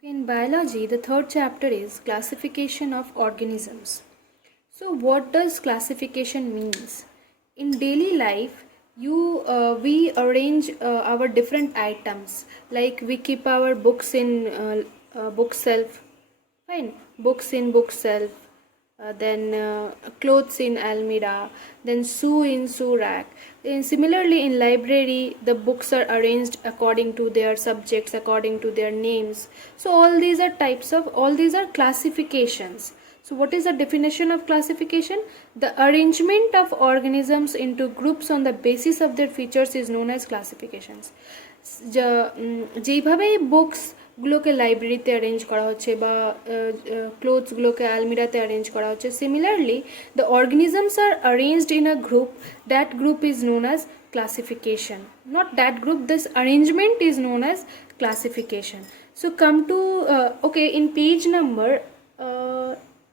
In biology, the third chapter is classification of organisms. So, what does classification means? In daily life, we arrange our different items. Like we keep our books in book shelf, fine, books in book shelf, then clothes in almirah, then shoe in shoe rack. And similarly, in library, the books are arranged according to their subjects, according to their names. So all these are classifications. So what is the definition of classification? The arrangement of organisms into groups on the basis of their features is known as classifications. যেইভাবে books গুলোকে লাইব্রেরিতে arrange করা হচ্ছে বা ক্লোথসগুলোকে আলমিরাতে arrange করা হচ্ছে, similarly the organisms are arranged in a group, that group is known as classification. Not that group, this arrangement is known as classification. So come to okay, in page number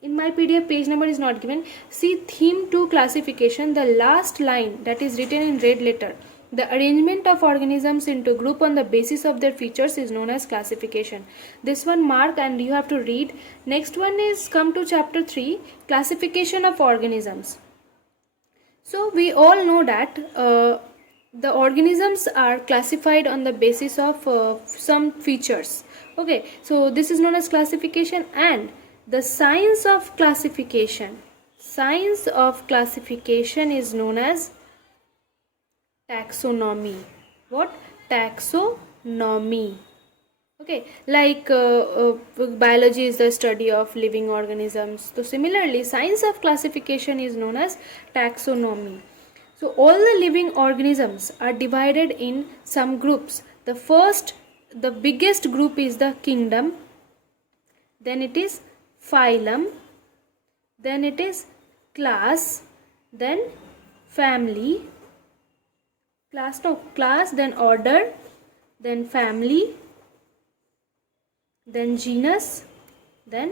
in my PDF page number is not given. See theme 2 classification, the last line that is written in red letter. The arrangement of organisms into group on the basis of their features is known as classification. This one mark and you have to read. Next one is come to chapter 3, classification of organisms. So we all know that the organisms are classified on the basis of some features. Okay, so this is known as classification. And the science of classification is known as taxonomy. What? Taxonomy. Okay, like biology is the study of living organisms. So similarly, science of classification is known as taxonomy. So all the living organisms are divided in some groups. The biggest group is the kingdom, then it is phylum, then it is class, then family, class, then order, then family, then genus, then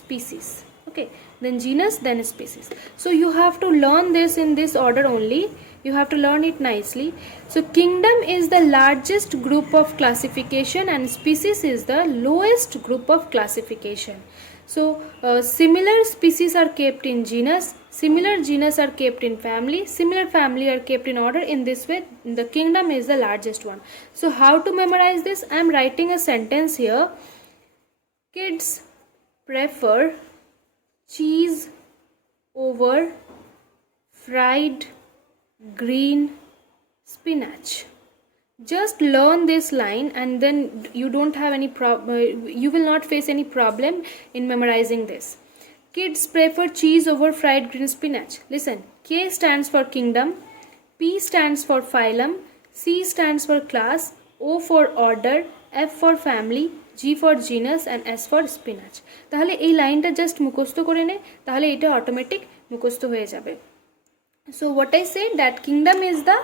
species. Okay, then genus, then species. So you have to learn this in this order only. You have to learn it nicely. So kingdom is the largest group of classification and species is the lowest group of classification. So similar species are kept in genus, similar genus are kept in family, similar family are kept in order. In this way, the kingdom is the largest one. So how to memorize this? I am writing a sentence here. Kids prefer cheese over fried green spinach. Just learn this line and then you don't have any you will not face any problem in memorizing this. Kids prefer cheese over fried green spinach. Listen, K stands for kingdom, P stands for phylum, C stands for class, O for order, F for family, G for genus and S for spinach. তাহলে এই লাইনটা just মুখস্থ করে নে, তাহলে এটা automatic মুখস্থ হয়ে যাবে. So what I said, that kingdom is the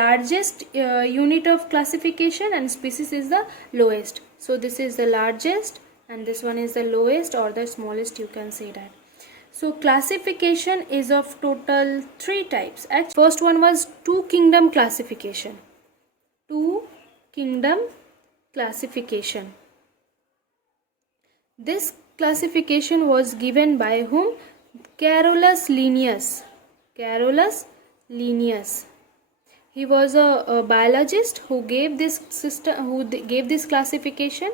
largest unit of classification and species is the lowest. So this is the largest and this one is the lowest or the smallest, you can say that. So classification is of total 3 types. First one was two kingdom classification. This classification was given by whom? Carolus Linnaeus. He was a biologist who gave this system, gave this classification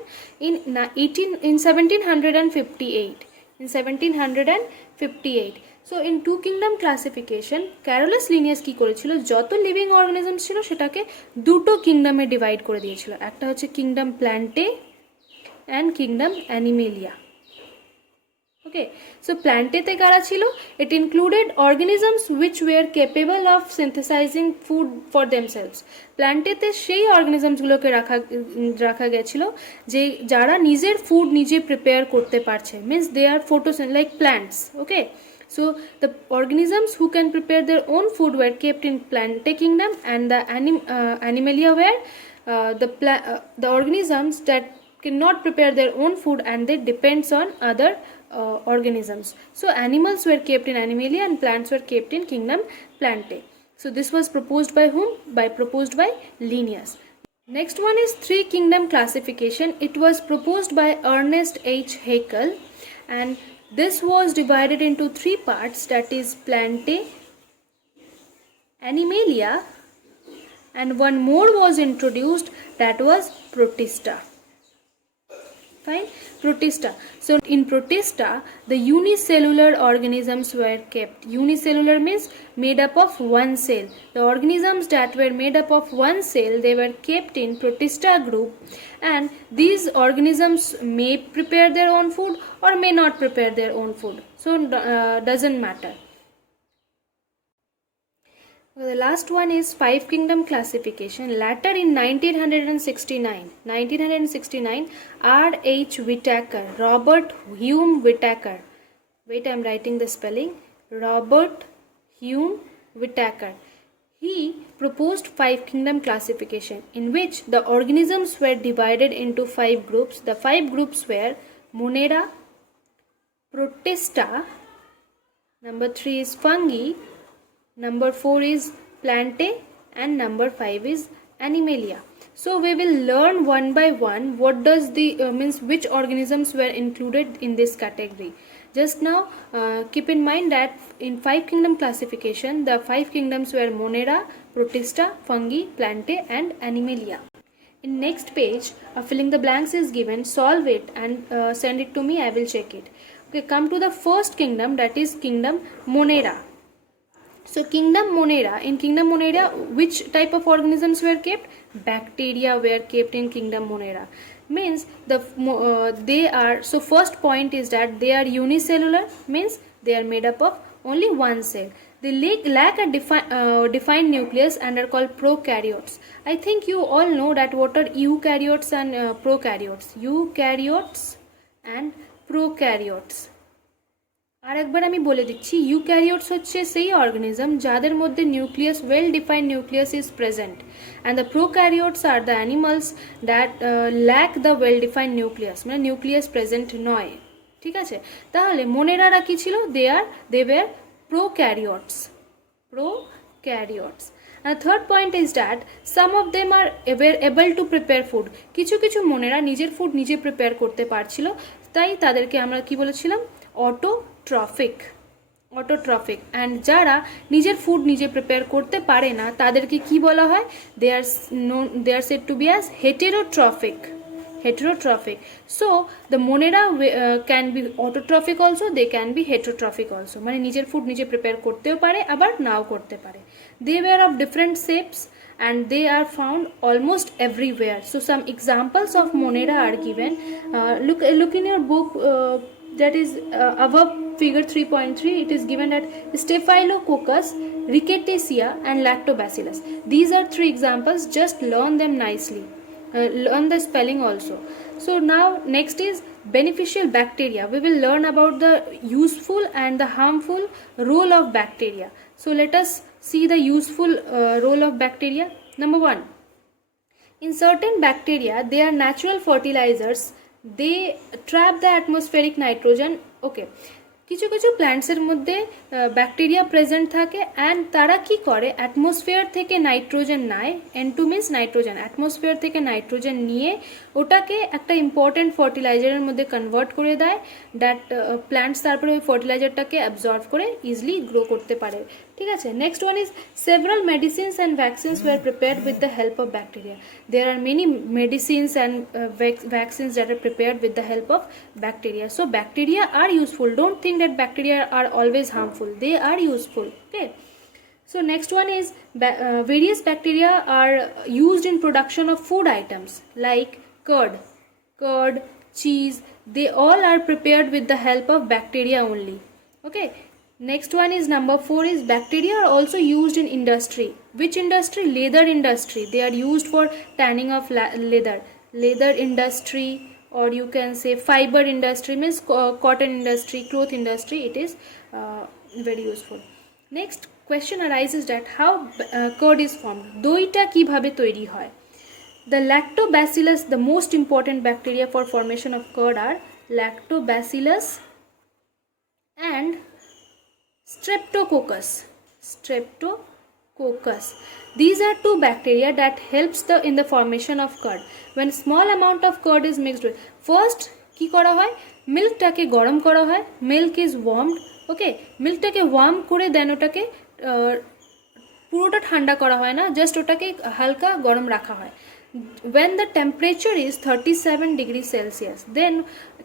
in 1758. In 1758. So in two kingdom classification, Carolus Linnaeus কি করেছিল, যত living organisms ছিল সেটাকে দুটো কিংডমে divide করে দিয়েছিল. একটা হচ্ছে kingdom প্ল্যান্টে and kingdom animalia. Okay, so plantete kara chilo? It included organisms which were capable of synthesizing food for themselves. Plantete সেই organisms গুলোকে রাখা গেছিল যে যারা নিজের ফুড নিজে প্রিপেয়ার করতে পারছে, means they are photosynthetic like plants. Okay, so the organisms who can prepare their own food were kept in plante kingdom and the animalia were the organisms that cannot prepare their own food and they depends on other organisms. So animals were kept in animalia and plants were kept in kingdom plante. So this was proposed by whom? Proposed by Linnaeus. Next one is three kingdom classification. It was proposed by Ernest H. Haeckel, and this was divided into three parts, that is Plantae, Animalia, and one more was introduced, that was Protista. Fine, Protista. So in Protista, the unicellular organisms were kept. Unicellular means made up of one cell. The organisms that were made up of one cell, they were kept in Protista group, and these organisms may prepare their own food or may not prepare their own food. So doesn't matter. The last one is five kingdom classification. Later in 1969, R. H. Whitaker, Robert Hume Whitaker. Wait, I am writing the spelling. Robert Hume Whitaker. He proposed five kingdom classification, in which the organisms were divided into five groups. The five groups were Monera, Protista, number 3 is fungi, number 4 is Plantae, and number 5 is Animalia. So we will learn one by one what does the means which organisms were included in this category. Just now keep in mind that in five kingdom classification, the five kingdoms were Monera, Protista, fungi, Plantae, and Animalia. In next page, filling the blanks is given. Solve it and send it to me. I will check it. Okay, come to the first kingdom, that is kingdom Monera. So kingdom Monera, in kingdom Monera, which type of organisms were kept? Bacteria were kept in kingdom Monera. Means they are, so first point is that they are unicellular, means they are made up of only one cell. They lack a defined nucleus and are called prokaryotes. I think you all know that what are eukaryotes and prokaryotes. Eukaryotes and prokaryotes. আর একবার আমি বলে দিচ্ছি, eukaryotes হচ্ছে সেই organism যাদের মধ্যে nucleus, well defined nucleus is present, and the prokaryotes are the animals that lack the well defined nucleus, মানে nucleus present নয়। ঠিক আছে, তাহলে মোনেরারা কি ছিল? They were prokaryotes. And the third point is that some of them are able to prepare food. কিছু কিছু মোনেরা নিজের ফুড নিজে প্রিপেয়ার করতে পারছিল, তাই তাদেরকে আমরা কি বলেছিলাম? অটোট্রফিক। অ্যান্ড যারা নিজের ফুড নিজে প্রিপেয়ার করতে পারে না তাদেরকে কি বলা হয়? They are said to be as heterotrophic. So the monera can be autotrophic also, they can be heterotrophic also, মানে নিজের ফুড নিজে প্রিপেয়ার করতেও পারে আবার নাও করতে পারে। They were of different shapes and they are found almost everywhere. So some examples of monera are given. Look in your book, that is above figure 3.3, it is given that Staphylococcus, Rickettsia and Lactobacillus. These are three examples, just learn them nicely. Learn the spelling also. So now next is beneficial bacteria. We will learn about the useful and the harmful role of bacteria. So let us see the useful role of bacteria. Number 1, in certain bacteria, they are natural fertilizers. They trap the atmospheric nitrogen. Okay, কিছু কিছু প্ল্যান্টসের মধ্যে bacteria present থাকে, and তারা কি করে? Atmosphere থেকে nitrogen নেয়। N2 means nitrogen. Atmosphere থেকে নাইট্রোজেন নিয়ে ওটাকে একটা ইম্পর্টেন্ট ফার্টিলাইজারের মধ্যে কনভার্ট করে দেয়, দ্যাট প্ল্যান্টস তারপরে ওই ফার্টিলাইজারটাকে অ্যাবজর্ব করে ইজিলি গ্রো করতে পারে। ঠিক আছে, next one is several medicines and vaccines were prepared with the help of bacteria. There are many medicines and vaccines that are prepared with the help of bacteria. So bacteria are useful. Don't think that bacteria are always harmful. They are useful. Okay, so next one is various bacteria are used in production of food items like curd, cheese. They all are prepared with the help of bacteria only. Okay, next one is number 4 is bacteria are also used in industry. Which industry? Leather industry. They are used for tanning of leather industry, or you can say fiber industry, means cotton industry, cloth industry. It is very useful. Next question arises that how curd is formed. দইটা কিভাবে তৈরি হয়? The lactobacillus, the most important bacteria for formation of curd are lactobacillus and streptococcus. coccus. These are two bacteria that helps in the formation of curd. When small amount of curd is mixed with, first কি করা হয়, মিল্কটাকে গরম করা হয়, milk is warmed, okay, মিল্কটাকে warm করে then ওটাকে পুরোটা ঠান্ডা করা হয় না, জাস্ট ওটাকে হালকা গরম রাখা হয়। when the temperature is 37 degrees Celsius, then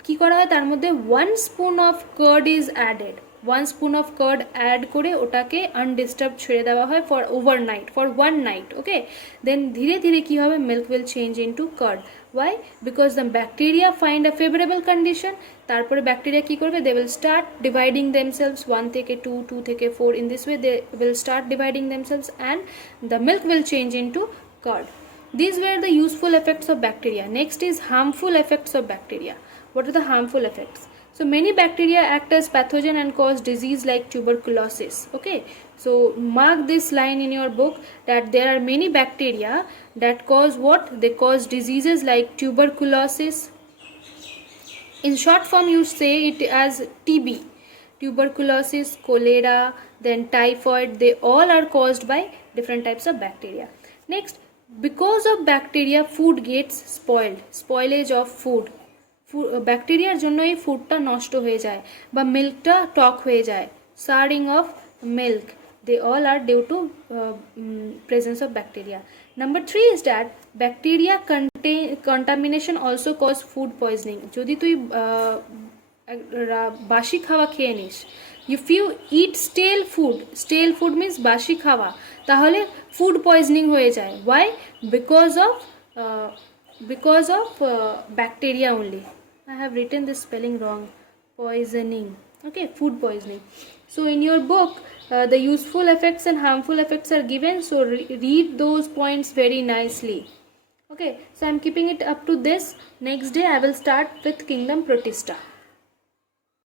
কি করা হয়, তার মধ্যে 1 spoon of curd is added, 1 spoon of curd add করে ওটাকে undisturbed ছেড়ে দেওয়া হয় for overnight, for one night, okay, then ধীরে ধীরে কি হবে, milk will change into curd. Why? Because the bacteria find a favorable condition, তারপরে ব্যাকটেরিয়া কি করবে, they will start dividing themselves 1 থেকে 2, 2 থেকে 4, in this way they will start dividing themselves and the milk will change into curd. These were the useful effects of bacteria. Next is harmful effects of bacteria. What are the harmful effects? So many bacteria act as pathogen and cause disease like tuberculosis. Okay, so mark this line in your book that there are many bacteria that cause what? They cause diseases like tuberculosis. In short form you say it as TB, tuberculosis, cholera, then typhoid. They all are caused by different types of bacteria. Next, because of bacteria food gets spoiled, spoilage of food, ব্যাকটেরিয়ার জন্য এই ফুডটা নষ্ট হয়ে যায় বা মিল্কটা টক হয়ে যায়, souring of milk, they all are due to presence of bacteria. Number 3 is that bacteria contamination also cause food poisoning. যদি তুই বাসি খাওয়া খেয়ে নিস, if you eat stale food means বাসি খাওয়া, তাহলে food poisoning হয়ে যায়. Why? Because of bacteria only. I have written this spelling wrong, poisoning, okay, food poisoning. So in your book the useful effects and harmful effects are given, so read those points very nicely. Okay, so I'm keeping it up to this. Next day I will start with kingdom Protista.